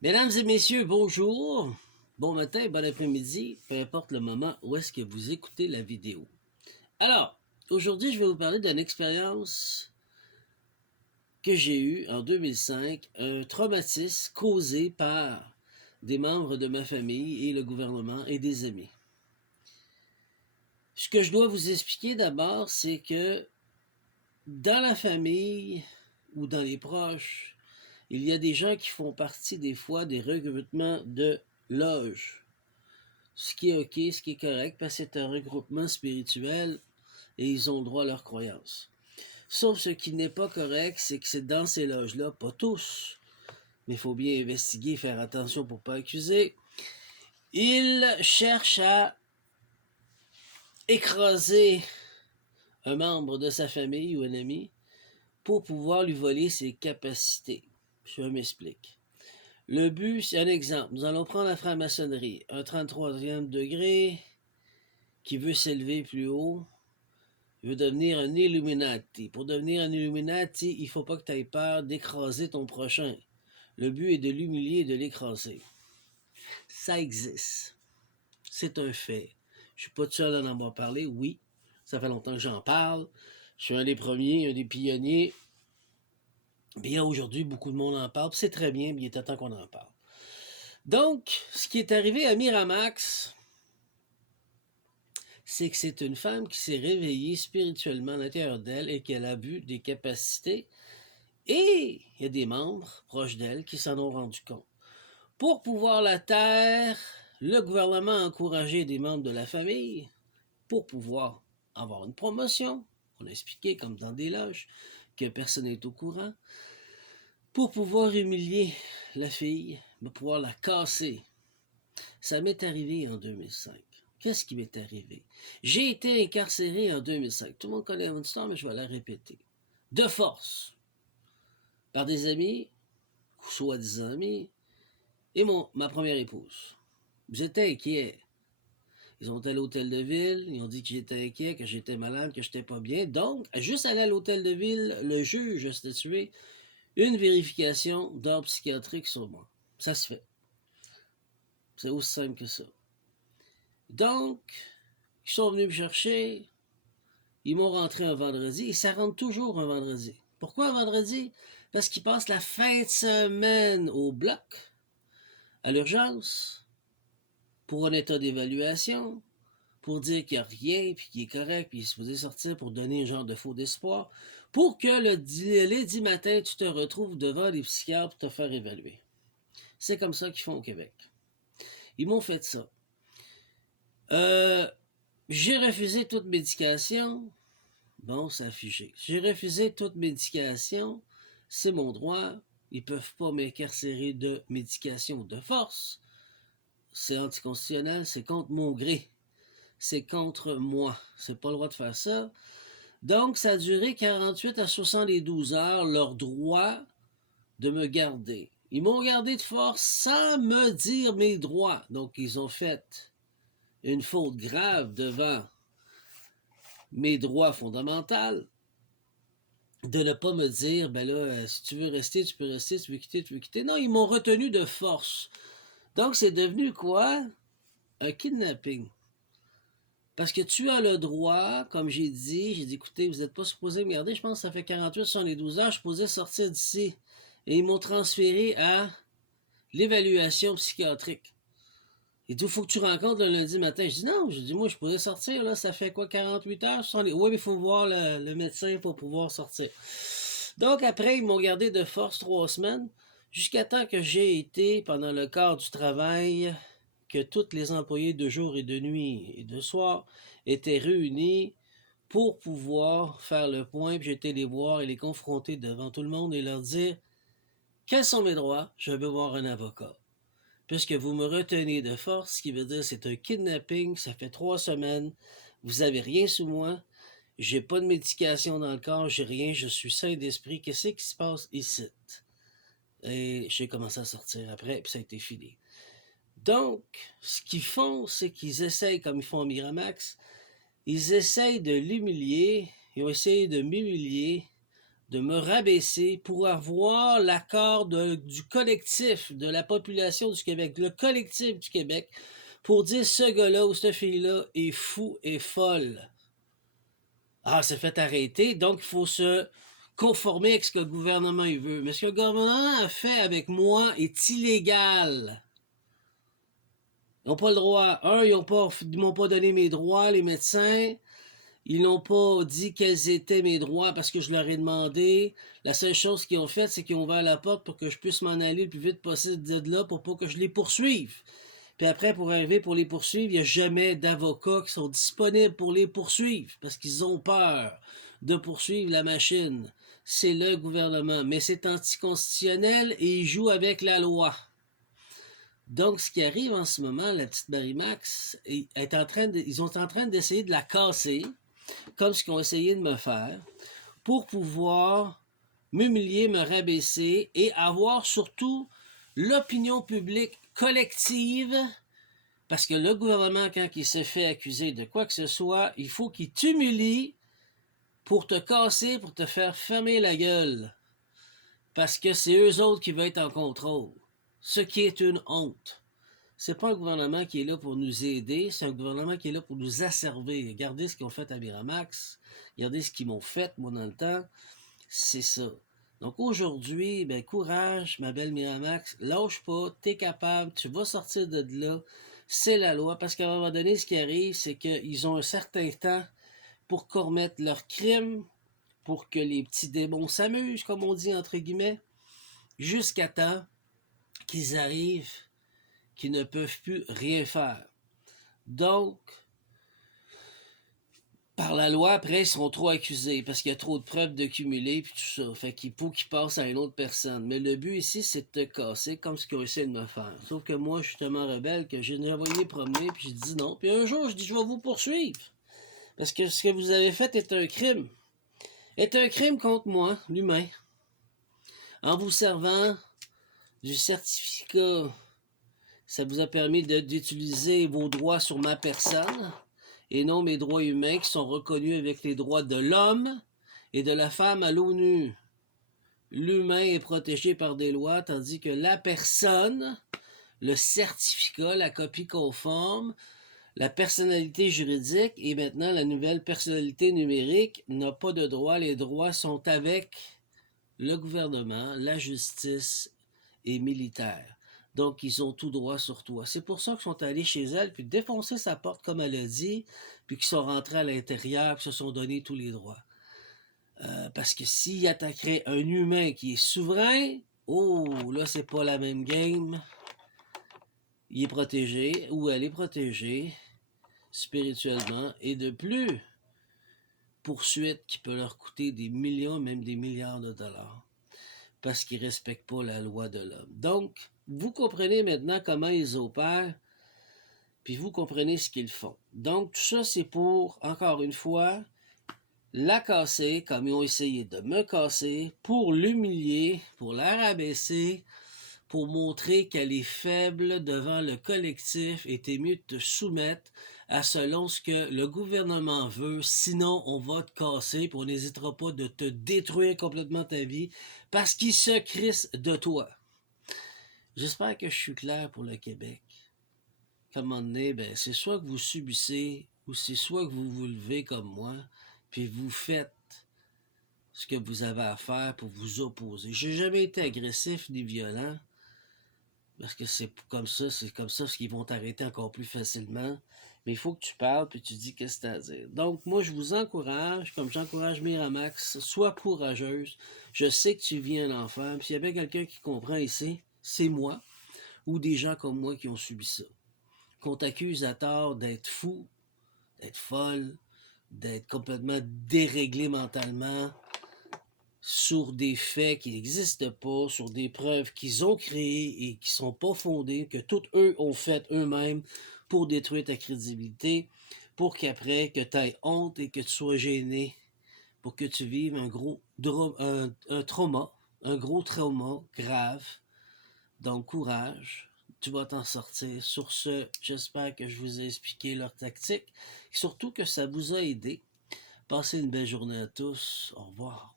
Mesdames et messieurs, bonjour, bon matin, bon après-midi, peu importe le moment où est-ce que vous écoutez la vidéo. Alors, aujourd'hui, je vais vous parler d'une expérience que j'ai eue en 2005, un traumatisme causé par des membres de ma famille et le gouvernement et des amis. Ce que je dois vous expliquer d'abord, c'est que dans la famille ou dans les proches, il y a des gens qui font partie des fois des regroupements de loges. Ce qui est OK, ce qui est correct, parce que c'est un regroupement spirituel et ils ont le droit à leurs croyances. Sauf ce qui n'est pas correct, c'est que c'est dans ces loges-là, pas tous, mais il faut bien investiguer, faire attention pour ne pas accuser. Ils cherchent à écraser un membre de sa famille ou un ami pour pouvoir lui voler ses capacités. Je m'explique. Le but, c'est un exemple. Nous allons prendre la franc-maçonnerie, un 33e degré qui veut s'élever plus haut. Il veut devenir un Illuminati. Pour devenir un Illuminati, il ne faut pas que tu aies peur d'écraser ton prochain. Le but est de l'humilier et de l'écraser. Ça existe. C'est un fait. Je ne suis pas tout seul à en avoir parlé, oui. Ça fait longtemps que j'en parle. Je suis un des premiers, un des pionniers. Bien aujourd'hui, beaucoup de monde en parle. C'est très bien, mais il était temps qu'on en parle. Donc, ce qui est arrivé à Miramax, c'est que c'est une femme qui s'est réveillée spirituellement à l'intérieur d'elle et qu'elle a vu des capacités. Et il y a des membres proches d'elle qui s'en ont rendu compte. Pour pouvoir la taire, le gouvernement a encouragé des membres de la famille pour pouvoir avoir une promotion. On a expliqué, comme dans des loges, que personne n'est au courant. Pour pouvoir humilier la fille, pour pouvoir la casser. Ça m'est arrivé en 2005. Qu'est-ce qui m'est arrivé? J'ai été incarcéré en 2005. Tout le monde connaît mon histoire, mais je vais la répéter. De force. Par des amis, soi-disant amis, et ma première épouse. J'étais inquiet. Ils ont été à l'hôtel de ville, ils ont dit que j'étais inquiet, que j'étais malade, que j'étais pas bien. Donc, juste aller à l'hôtel de ville, le juge a statué une vérification d'ordre psychiatrique sur moi. Ça se fait. C'est aussi simple que ça. Donc, ils sont venus me chercher, ils m'ont rentré un vendredi, et ça rentre toujours un vendredi. Pourquoi un vendredi? Parce qu'ils passent la fin de semaine au bloc, à l'urgence, pour un état d'évaluation, pour dire qu'il n'y a rien, puis qu'il est correct, puis il est supposé sortir pour donner un genre de faux d'espoir, pour que le lundi matin, tu te retrouves devant les psychiatres pour te faire évaluer. C'est comme ça qu'ils font au Québec. Ils m'ont fait ça. J'ai refusé toute médication. Bon, ça a figé. J'ai refusé toute médication. C'est mon droit. Ils ne peuvent pas m'incarcérer de médication de force. C'est anticonstitutionnel, c'est contre mon gré. C'est contre moi. C'est pas le droit de faire ça. Donc, ça a duré 48 à 72 heures, leur droit de me garder. Ils m'ont gardé de force sans me dire mes droits. Donc, ils ont fait une faute grave devant mes droits fondamentaux de ne pas me dire, ben là, si tu veux rester, tu peux rester, si tu veux quitter, tu veux quitter. Non, ils m'ont retenu de force. Donc, c'est devenu quoi? Un kidnapping. Parce que tu as le droit, comme j'ai dit, écoutez, vous n'êtes pas supposé me garder, je pense que ça fait 48 sur les 12 heures, je suis supposé sortir d'ici. Et ils m'ont transféré à l'évaluation psychiatrique. Il dit, il faut que tu rencontres le lundi matin. Je dis, non, je dis, moi, je pourrais sortir, là, ça fait quoi, 48 heures? Oui, mais il faut voir le médecin pour pouvoir sortir. Donc, après, ils m'ont gardé de force 3 semaines, jusqu'à temps que j'ai été, pendant le quart du travail, que tous les employés de jour et de nuit et de soir étaient réunis pour pouvoir faire le point, puis j'ai été les voir et les confronter devant tout le monde et leur dire quels sont mes droits, je veux voir un avocat. Puisque vous me retenez de force, ce qui veut dire c'est un kidnapping, ça fait 3 semaines, vous avez rien sous moi, j'ai pas de médication dans le corps, j'ai rien, je suis sain d'esprit, qu'est-ce qui se passe ici? Et j'ai commencé à sortir après, puis ça a été fini. Donc, ce qu'ils font, c'est qu'ils essayent, comme ils font à Miramax, ils essayent de l'humilier, ils ont essayé de m'humilier de me rabaisser pour avoir l'accord du collectif, de la population du Québec, le collectif du Québec, pour dire ce gars-là ou cette fille-là est fou et folle. Ah, c'est fait arrêter, donc il faut se conformer avec ce que le gouvernement il veut. Mais ce que le gouvernement a fait avec moi est illégal. Ils n'ont pas le droit. Ils m'ont pas donné mes droits, les médecins. Ils n'ont pas dit quels étaient mes droits parce que je leur ai demandé. La seule chose qu'ils ont faite, c'est qu'ils ont ouvert la porte pour que je puisse m'en aller le plus vite possible de là pour pas que je les poursuive. Puis après, pour arriver pour les poursuivre, il n'y a jamais d'avocats qui sont disponibles pour les poursuivre parce qu'ils ont peur de poursuivre la machine. C'est le gouvernement. Mais c'est anticonstitutionnel et ils jouent avec la loi. Donc, ce qui arrive en ce moment, la petite Marie-Max, ils sont en train d'essayer de la casser, comme ce qu'ils ont essayé de me faire, pour pouvoir m'humilier, me rabaisser et avoir surtout l'opinion publique collective, parce que le gouvernement, quand il se fait accuser de quoi que ce soit, il faut qu'il t'humilie pour te casser, pour te faire fermer la gueule, parce que c'est eux autres qui vont être en contrôle, ce qui est une honte. C'est pas un gouvernement qui est là pour nous aider, c'est un gouvernement qui est là pour nous asservir. Regardez ce qu'ils ont fait à Miramax, regardez ce qu'ils m'ont fait, moi, dans le temps. C'est ça. Donc aujourd'hui, ben courage, ma belle Miramax, lâche pas, t'es capable, tu vas sortir de là. C'est la loi, parce qu'à un moment donné, ce qui arrive, c'est qu'ils ont un certain temps pour commettre leurs crimes, pour que les petits démons s'amusent, comme on dit entre guillemets, jusqu'à temps qu'ils arrivent qui ne peuvent plus rien faire. Donc, par la loi, après, ils seront trop accusés parce qu'il y a trop de preuves de cumuler puis tout ça. Fait qu'il faut qu'ils passent à une autre personne. Mais le but ici, c'est de te casser comme ce qu'ils ont essayé de me faire. Sauf que moi, je suis tellement rebelle que j'ai envoyé promener puis je dis non. Puis un jour, je dis je vais vous poursuivre. Parce que ce que vous avez fait est un crime. Est un crime contre moi, l'humain. En vous servant du certificat, ça vous a permis d'utiliser vos droits sur ma personne et non mes droits humains qui sont reconnus avec les droits de l'homme et de la femme à l'ONU. L'humain est protégé par des lois, tandis que la personne, le certificat, la copie conforme, la personnalité juridique et maintenant la nouvelle personnalité numérique n'a pas de droits. Les droits sont avec le gouvernement, la justice et militaire. Donc, ils ont tout droit sur toi. C'est pour ça qu'ils sont allés chez elle, puis défoncer sa porte, comme elle a dit, puis qu'ils sont rentrés à l'intérieur, qu'ils se sont donnés tous les droits. Parce que s'ils attaqueraient un humain qui est souverain, oh, là, c'est pas la même game. Il est protégé, ou elle est protégée, spirituellement, et de plus, poursuite qui peut leur coûter des millions, même des milliards de dollars. Parce qu'ils ne respectent pas la loi de l'homme. Donc, vous comprenez maintenant comment ils opèrent, puis vous comprenez ce qu'ils font. Donc, tout ça, c'est pour, encore une fois, la casser, comme ils ont essayé de me casser, pour l'humilier, pour la rabaisser, pour montrer qu'elle est faible devant le collectif, et t'es mieux de te soumettre à selon ce que le gouvernement veut, sinon on va te casser, puis on n'hésitera pas de te détruire complètement ta vie, parce qu'ils se crissent de toi. J'espère que je suis clair pour le Québec. Comme un moment donné, ben, c'est soit que vous subissez, ou c'est soit que vous vous levez comme moi, puis vous faites ce que vous avez à faire pour vous opposer. J'ai jamais été agressif ni violent, parce que c'est comme ça qu'ils vont t'arrêter encore plus facilement. Mais il faut que tu parles puis tu dis qu'est-ce que tu as à dire. Donc, moi, je vous encourage, comme j'encourage Miramax, sois courageuse. Je sais que tu vis un enfer. Puis s'il y avait quelqu'un qui comprend ici, c'est moi, ou des gens comme moi qui ont subi ça. Qu'on t'accuse à tort d'être fou, d'être folle, d'être complètement déréglé mentalement, sur des faits qui n'existent pas, sur des preuves qu'ils ont créées et qui ne sont pas fondées, que tous eux ont fait eux-mêmes pour détruire ta crédibilité, pour qu'après, que tu aies honte et que tu sois gêné, pour que tu vives un trauma, un gros trauma grave. Donc, courage, tu vas t'en sortir. Sur ce, j'espère que je vous ai expliqué leur tactique, et surtout que ça vous a aidé. Passez une belle journée à tous. Au revoir.